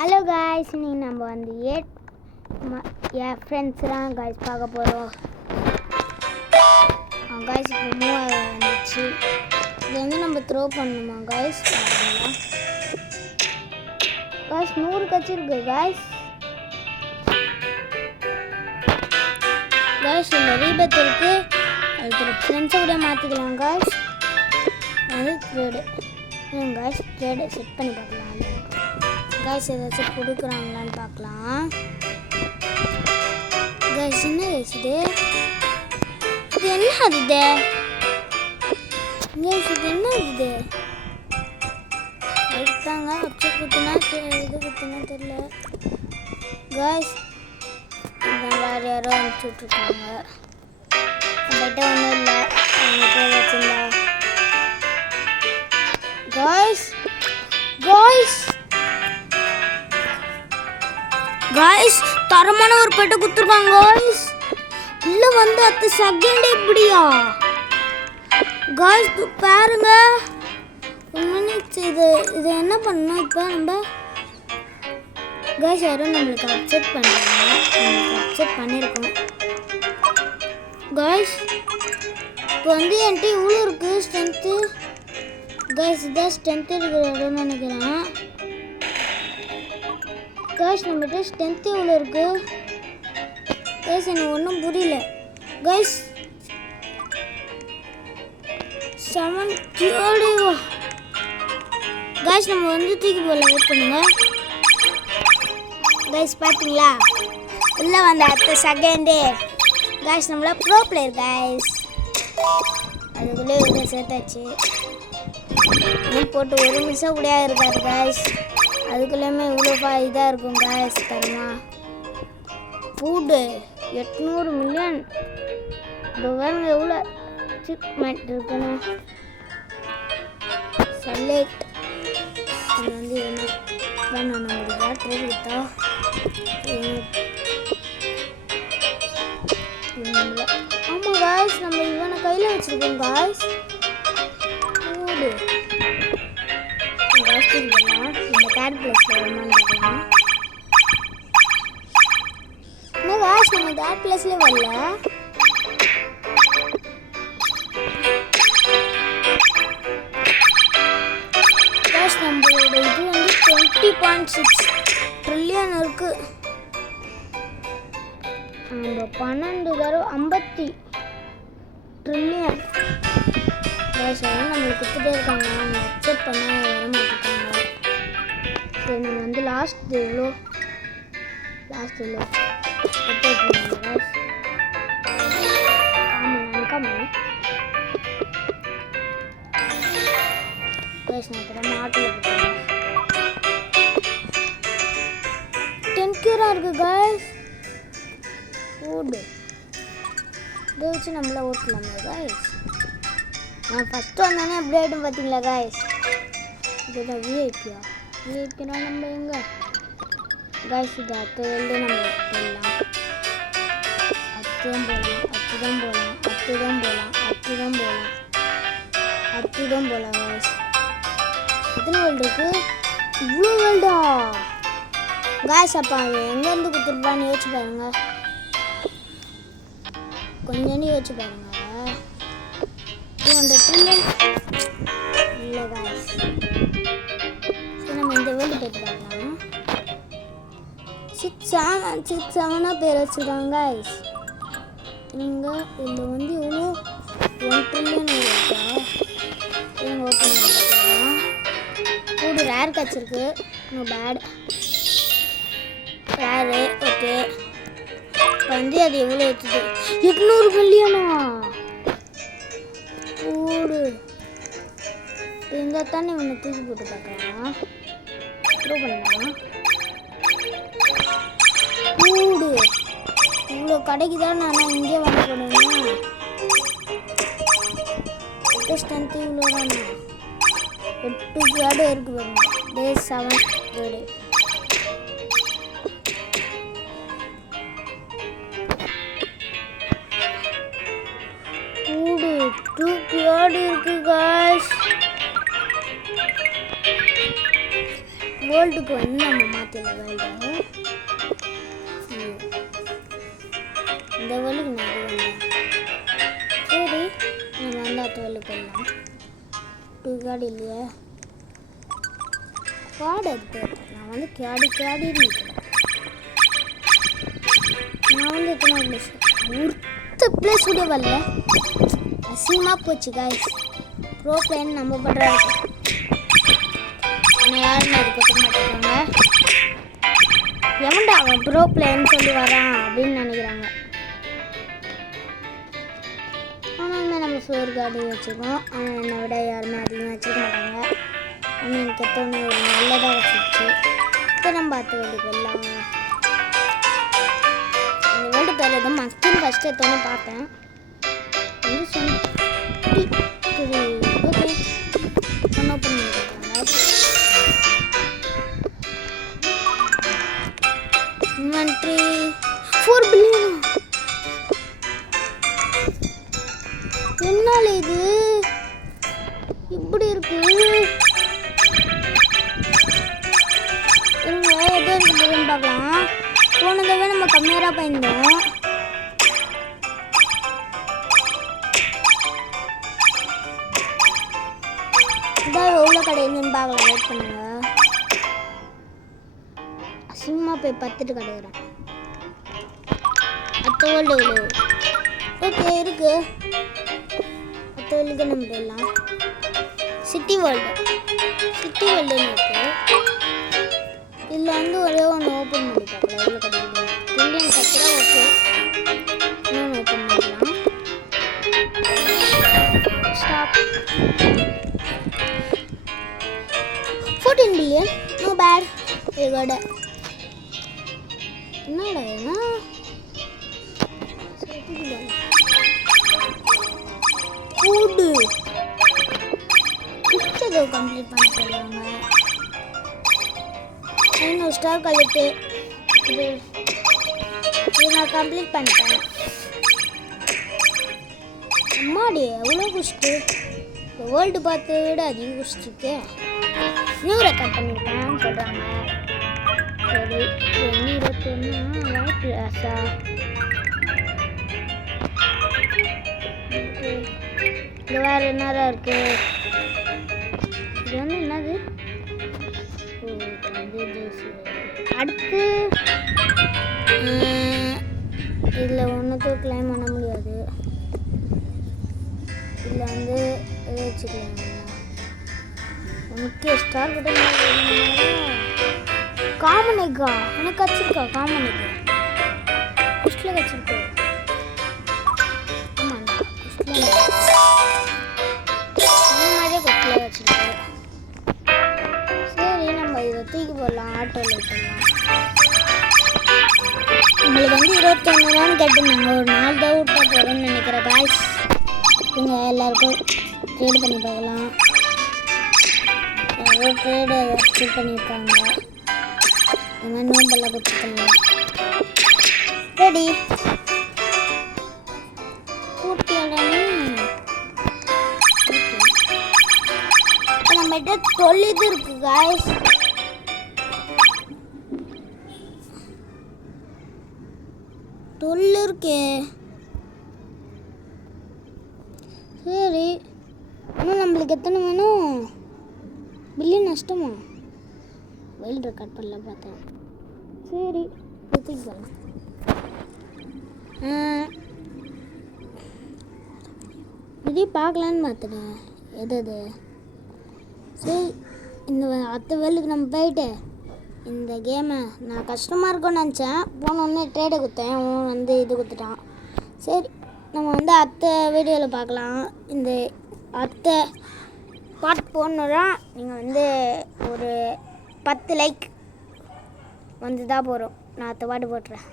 Hello guys, இன்னைக்கு நம்ம வந்து என் ஃப்ரெண்ட்ஸ் தான் காய்ஸ் பார்க்க போகிறோம். காய்ஸ் இப்போ மூவ் வந்துச்சு. இது வந்து நம்ம த்ரோ பண்ணணுமா காய்ஸ்? காய்ஸ் 100 கச்சிருக்கு காய்ஸ். காய்ஸ் இந்த ரீபத் இருக்கு, அது ஃப்ரெண்ட்ஸை கூட மாற்றிக்கலாம் காய்ஸ். அது ட்ரேடு காய்ஸ், ட்ரேடு செட் பண்ணி பார்க்கலாம். காய்ஸ் ஏதாச்சும் கொடுக்குறாங்களான்னு பார்க்கலாம். காய்ஸ் என்ன காய்ஸ் இது என்ன ஆகுது? காய்ஸ் இது என்ன ஆகுது? எடுத்தாங்க அப்செட் குத்துனா இது குத்துனா தெரியல காய்ஸ். இதான் வேறு யாரோ அனுப்பிச்சி விட்ருக்காங்க. நம்மகிட்ட ஒன்றும் இல்லை, அவங்ககிட்ட வச்சுருந்தா காய்ஸ். காய்ஸ் காய்ஸ் தரமான ஒரு பெட்டை குத்துருக்காங்க காய்ஸ். இல்லை வந்து அத்த செகண்ட் எப்படியா காய்ஸ் பாருங்க. இது என்ன பண்ணணும் இப்போ நம்ம காய்ஸ்? யாரும் நம்மளுக்கு அப்செட் பண்ணுறாங்க, நம்மளுக்கு அப்செட் பண்ணியிருக்கோம் காய்ஸ். இப்போ வந்து என்கிட்ட இவ்வளோ இருக்குது ஸ்ட்ரென்த்து காய்ஸ். இதான் ஸ்ட்ரென்த்து இருக்கிற இடம்னு நினைக்கிறேன் காய்ஸ். நம்மகிட்ட ஸ்ட்ரென்த்து எவ்வளோ இருக்கு காய்ஸ்? எனக்கு ஒன்றும் புரியல காய்ஸ். 7 kilo guys. நம்ம வந்து தூக்கி போடலாம், வெயிட் பண்ணுங்க காய்ஸ். பார்த்தீங்களா உள்ளே வந்த அடுத்த செகண்டே காய்ஸ் நம்மள ப்ரோ பிளேயர் காய்ஸ். அதுக்குள்ளே இவ்வளோ சேர்த்தாச்சு. போட்டு ஒரு நிமிஷம் கூட இருக்காது காய்ஸ். அதுக்குள்ளேயுமே இவ்வளோ இதாக இருக்கும் காய்ஸ். தரமா ஃபுட்டு 800 மில்லியன். இப்போ பாருங்க எவ்வளோ சிப்மெண்ட் இருக்குன்னு. செலக்ட் இது வந்து என்ன பண்ணணும்? முடியுதா ட்ரை கொடுத்தா ஆமாம் காய்ஸ். நம்ம இவனை கையில் வச்சுருக்கோம் காய்ஸ். ஃபுட்டு இந்த தேர்ட் பிளேஸில் வருமானு பார்க்கலாம். ஆனால் காய்ஸ் நம்ம தேர்ட் பிளேஸ்லேயே வரல. காய்ஸ் நம்மளோட இது வந்து 20.6 ட்ரில்லியன் இருக்கு. நம்ம 12 தடவை 50 ட்ரில்லியன் காய்ஸ். அதெல்லாம் நம்மளுக்கு கொடுத்துட்டே இருக்காங்க, அவங்க அக்செப்ட் பண்ண வர மாட்டேங்காங்க. சரி நம்ம வந்து லாஸ்ட் எவ்வளோ ஆட்டில் 10 கியூரா இருக்கு காய்ஸ். ஃபுட்டு இதை வச்சு நம்மள ஓட்டலாமா காய்ஸ்? நான் ஃபஸ்ட்டு வந்தானே அப்படி ஆகிடும் பார்த்தீங்களா காய்ஸ். இதுதான் விஐபியா? விஐபினா நம்ம எங்கே காய்ஸ்? இது அத்தது நம்ம போடலாம், அத்துதான் போகலாம் காய்ஸ். எத்தனை வேர்ல்டு இருக்கு? இவ்வளோ வேர்ல்டா காய்ஸ். அப்போ அது எங்கேருந்து கொடுத்துருப்பான்னு யோசிச்சு பாருங்க, கொஞ்சம் யோசிச்சு பாருங்க. 200 ட்ரில்லியன் இல்லை காய்ஸ். சரி நம்ம இந்த வேர்ல்டு போய்ட்டு பார்க்கலாம். 6-7 பேர் வச்சுருக்காங்க காய்ஸ். நீங்கள் இதில் வந்து எவ்வளோ 1 ட்ரில்லியன் இருக்கா? இவங்க ஓப்பன் பண்ணி பார்க்கலாம். ஃபுட்டு ரேர் கிடச்சிருக்கு, நோ பேட். Rare okay. இப்போ வந்து அது எவ்வளோ எடுத்துது? 800 மில்லியனா? ஃபுட்டு இருந்தால் தானே இவனை தூக்கி போட்டு பார்க்கலாம், த்ரோ பண்ணலாம். ஃபுட்டு இவ்வளோ கடைக்கு தான் நான் இங்கே வாங்க போனேன்னா ஸ்ட்ரென்த்து இவ்வளோ தானே. 8 கார்டு இருக்கு பாருங்க. டே 7 கார்டு. ஃபுட்டு 2 கார்டு இருக்கு காய்ஸ். வேர்ல்டுக்கு வந்து நம்ம மாற்றி இருக்குல்ல வேல்டு, இந்த வேலுக்கு நான் இது வந்தேன். சரி நம்ம வந்து அடுத்த வேலுக்கு போயிடலாம். 2 கார்டு இல்லையா, கார்டு எடுத்து நான் வந்து கேடி நிற்கிறேன். நான் வந்து எத்தனை பிளேஸ் ஒருத்த பிளேஸ் கூட வரல. அசிங்கமாக போச்சு காய்ஸ். ப்ரோ பிளேயர் நம்ம பண்ணுறாரு ஆனால் யாருன்னு அது கொடுக்க மாட்டேங்கிறாங்க. எவன்டா அவன் ப்ரோ பிளேயர்னு சொல்லி வரான் அப்படின்னு நினைக்கிறாங்க. ஆனால் நம்ம 4 கார்டு வச்சுருக்கோம். ஆனால் என்னை விட யாருமே அதிகமாக வச்சுக்க மாட்டாங்க. ஆனால் எனக்கு எத்தனை ஒரு நல்லதாக வச்சுருச்சு. இப்போ நம்ம பார்த்து வேர்ல்டு எல்லாம் இந்த வேர்ல்டு பேர் எதுவும் மஸ்கின் ஃபஸ்ட்டு எத்தோன்னு பார்த்தேன். ஓகே ஒன் ஓப்பன் பண்ணிருக்காங்க. Inventory 4 billion. என்னால இது இப்படி இருக்கு? இருங்க எதோ இருக்குதுன்னு பார்க்கலாம். போன தடவை நம்ம கம்மியாக பயந்தோம். இதான் எவ்வளோ கடையிலன்னு பார்க்கலாம். வெயிட் பண்ணுங்க. சும்மா போய் 10 கடையிறேன். அடுத்த வேர்ல்டு எவ்வளோ? ஓகே இருக்கு. அடுத்த வேர்ல்டுக்கு நம்ம போயிடலாம். சிட்டி வேர்ல்டுன்னு இருக்கு. இதில் வந்து ஒரே ஒன்று ஓப்பன் பண்ணி பார்க்கலாம். எவ்வளோ கிடைக்குது? பில்லியன் கத்துறா. ஓகே இன்னொன்று ஓப்பன் பண்ணிக்கலாம். Stop. 14 billion. No bad. Very good. என்னடா என்ன ஃபுட்டு கிஃப்ட் கம்ப்ளீட் பண்ண சொல்லுவாங்க. இன்னும் ஸ்டார் கலெக்ட் இது நான் கம்ப்ளீட் பண்ணிட்டேன். அம்மாடி எவ்வளோ குஷ்டு. வேர்ல்டு பார்த்து விட அதிகம் குஷ்டிருக்கு. நியூ ரெக்கார்ட் பண்ணியிருக்கேன் சொல்கிறாங்க. சரி 2021 வாய்ப்பு ஆசா. இங்கே வேறு என்னதான் இருக்கு? இது வந்து என்னது? அடுத்து இதில் ஒன்றுத்தும் கிளைம் பண்ண முடியாது. இதில் வந்து எதை வச்சுக்கலாம்? உனக்கு ஸ்டார் பட்டன் காமன் எக்கா எனக்கு வச்சிருக்கா. காமன் எக்கு குஷ்டில் வச்சிருக்கோம். ஆமாண்டா குஷ்டில் அந்த மாதிரியே குஷ்டில் வச்சிருக்கோம். சரி நம்ம இதை தூக்கி போடலாம். ஆட்டோவில் போடலாம். நம்மளுக்கு வந்து 21 ரூபான்னு கேட்டிருந்தாங்க. ஒரு 4 தான் விட்டா போகிறோம்னு நினைக்கிறேன் காய்ஸ். இவங்க எல்லாருக்கும் ட்ரேட் பண்ணி பார்க்கலாம். நிறைய ட்ரேடு அச்சீவ் பண்ணியிருக்காங்க. இந்த மாதிரி நோம்பெல்லாம் கொடுத்துருக்காங்க. ரெடி கூட்டியாடனே. இப்போ நம்மகிட்ட 12 இது இருக்கு காய்ஸ். இருக்கே. சரி ஆனால் நம்மளுக்கு எத்தனை வேணும்? பில்லியன் நஷ்டமா? வேர்ல்டு ரெக்கார்ட் பண்ணல பார்த்தேன். சரி எடுத்துக்கலாம். இதே பார்க்கலான்னு பார்த்துட்டேன். எது சரி இந்த அடுத்த வேர்ல்டுக்கு நம்ம போயிட்டு இந்த கேமை நான் கஷ்டமாக இருக்கும்னு நினச்சேன். போனோடனே ட்ரேடை கொடுத்தேன். அவன் வந்து இது கொடுத்துட்டான். சரி நம்ம வந்து அடுத்த வீடியோவில் பார்க்கலாம். இந்த அடுத்த பார்ட் போடணுன்னா நீங்கள் வந்து ஒரு 10 லைக் வந்து தான் போகிறோம். நான் அடுத்த பாட்டு போட்டுறேன்.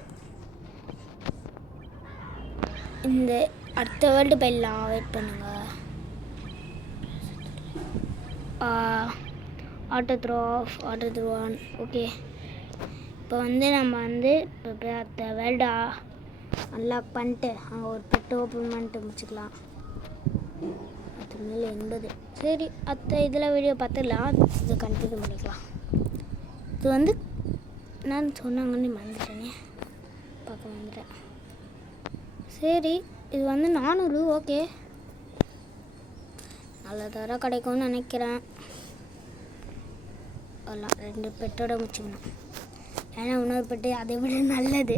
இந்த அடுத்த வேர்ல்டு போயிடலாம். வெயிட் பண்ணுங்க. Auto throw off auto throw on. Okay இப்போ வந்து நம்ம வந்து இப்போ அடுத்த வேர்ல்டா அன்லாக் பண்ணிட்டு அங்கே ஒரு பெட்டு ஓப்பன் பண்ணிட்டு முடிச்சுக்கலாம். அதுக்கு மேலே 80. சரி அடுத்த இதில் வீடியோ பார்த்துடலாம். இதை கண்டினியூ பண்ணிக்கலாம். இது வந்து என்னன்னு சொன்னாங்கன்னு மறந்துட்டேனே, பார்க்க வந்துட்டேன். சரி, இது வந்து 400. ஓகே, நல்ல தர கிடைக்கும்னு நினைக்கிறேன். எல்லாம் 2 பெட்டோட முடிச்சுக்கணும், ஏன்னா இன்னொரு பெட்டு அதை விட நல்லது.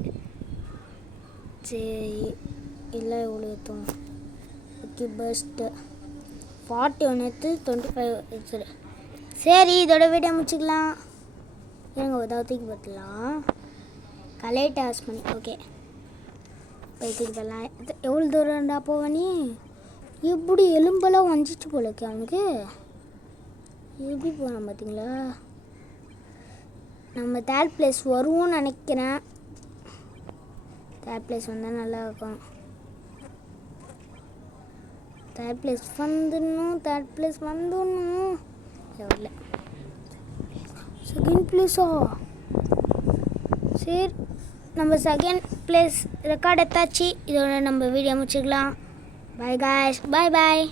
சரி, இல்லை இவ்வளோ ஏற்றும். ஓகே, பெஸ்ட்டு 41 எடுத்து 25 எடுத்துரு. சரி, இதோட வீடியோ முடிச்சுக்கலாம். இருங்க, ஏதாவது தூக்கி பார்த்துலாம். கலெக்ட் ஆஸ் பண்ணி ஓகே போய்க்கு போகலாம். எவ்வளோ தூரம்டா போவனி? எப்படி எலும்பெல்லாம் வந்துச்சு போலக்கு அவனுக்கு. எப்படி போகிறான் பார்த்தீங்களா? நம்ம 3rd place வருவோம்னு நினைக்கிறேன். 3rd place வந்தால் நல்லா இருக்கும். 3rd place வந்துடணும். 3rd place வந்துடணும். இல்லை, 2nd பிளேஸா? சரி, நம்ம 2nd place ரெக்கார்ட் எடுத்தாச்சு. இதோட நம்ம வீடியோ முடிச்சுக்கலாம். பாய் காய்ஸ், பாய் பாய்.